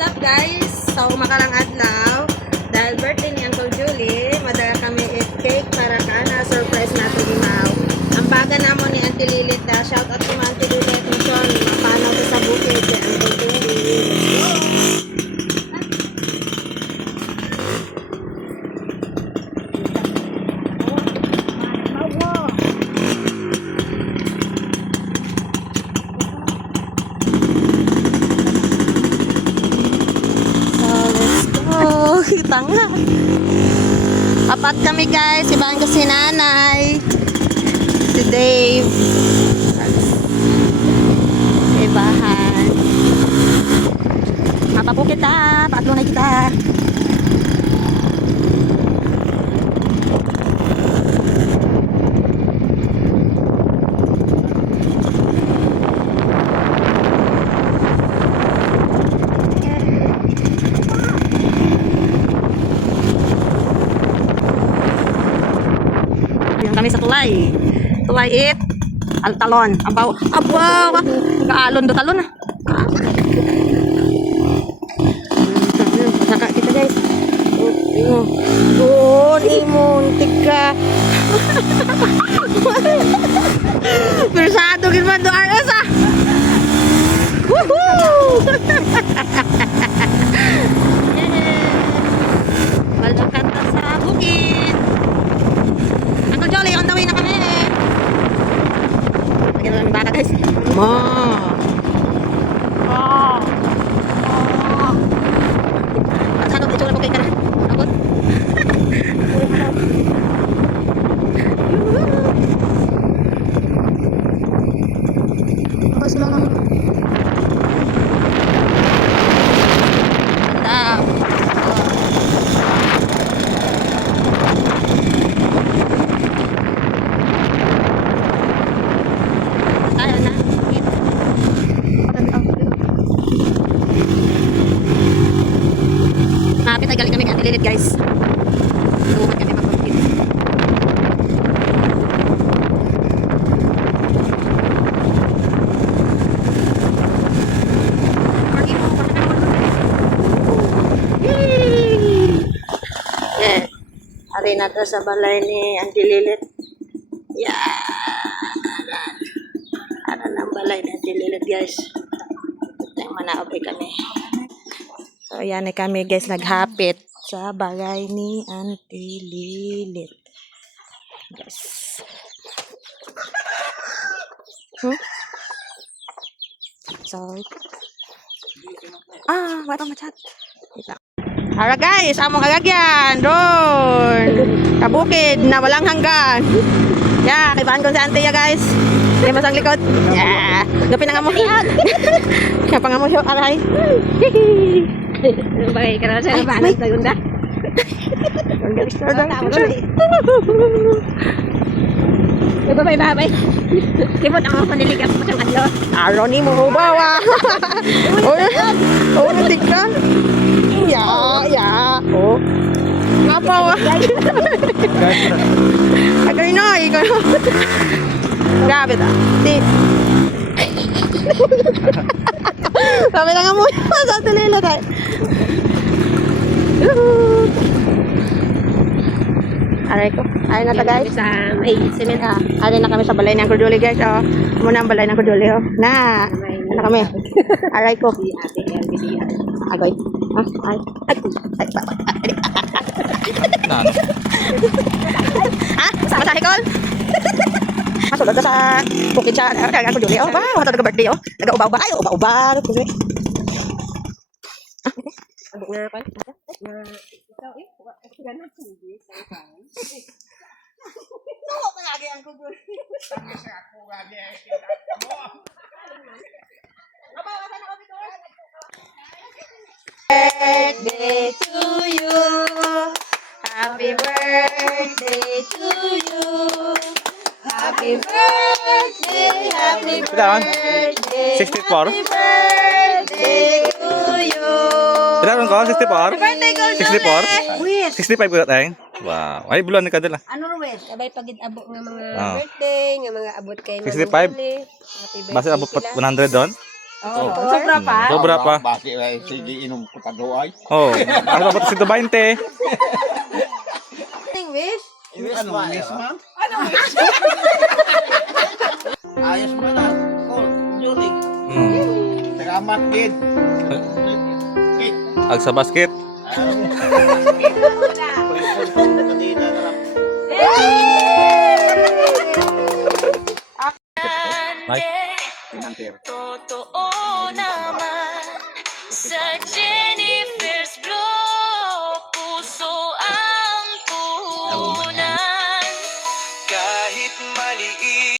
What's up guys? So makarang adlaw dahil birthday ni Uncle Julie, madala kami eat cake para kana surprise nato gimaw. Ang baga namo ni Auntie Lilith, shout out to Auntie Lilith kung son mapanaw sa bukid kay Uncle Julie. Kita nga. Apat kami guys. Ibang ko si nanay. Si Dave. Ibahan. Apa po kita? Patlo na kita. Kami sa tulay. Tulay it. Altalon. Abaw. Abaw. Kaalon do talon. Saka kita guys. Doon imon tika. Bersado gid man do RS ah. Woohoo! Walang kanta sa bukid. Jolly, on the way na kami. Lagyan lang ng baka guys. Ma. At ano, ito na po kayo ka na. Ako. Akas lang. Mantap. Napit ay galing kami kay Lilith guys. Tumat kami mag-compete. Yeah. Hari na to sa balay ni Auntie Lilith. Yeah. Ano ng balay ni Auntie Lilith guys. Ito manaabay kami. So, ayan na kami guys, naghapit sa bagay ni Auntie Lilith. Yes. Sorry. Wala machat. Ara guys, among agagyan. Doon. Kabukid na walang hanggan. Yeah, kaibahan ko sa auntie ya guys. May masang likod. Yeah. Gapin na nga mo. Kaya pa nga mo siya. Aray. Bagay ka na siya. Balas na yun da. Babay. Kibot ang mga paniligap mo siyang adlo. Araw ni mo bawa. Natik ka. Ya. Apa wa? Agay na. Ikaw na. Grabe ta. Sabi na nga mo. Sa tulila tayo. Aray ko. Aray na ta guys. Ay, cement ha. Aray na kami sa balay ng Uncle Julie guys. Muna ang balay ng Uncle Julie. Na. Ano kami? Aray ko. Agoy. Ay. Sama sa hikol? Masulod ka sa bukid siya. Uncle Julie. Wow, ito nag-birthday. Nag-ubaw-uba. Ay, ubaw-uba. Abog nga pa. Ikaw eh. Ganun hindi. No, kaya ang kugo. Sabi siya ako gagi. Nabawasan ako dito. Birthday to you. Happy birthday to you. Happy birthday. Happy birthday. 64. Happy birthday to you. Ilan ko? 64? Birthday ko 64? 65 ko tayong. Wow. Ay, bulan ni kadala. Ano Ruwes? Sabay pagid abot nga mga Ah. birthday, nga mga abot kay 65? Happy birthday. Basta abot 100 doon? Oh, sobra pa. Sobra pa. Bakit ay sige inom ko tadoy? Oh, ano ba ito si 20? Wish? Ano wish man? Ayos man ah. Oh, Julie. Salamat kid. Ag sa basket. Nice. Totoo naman, sadya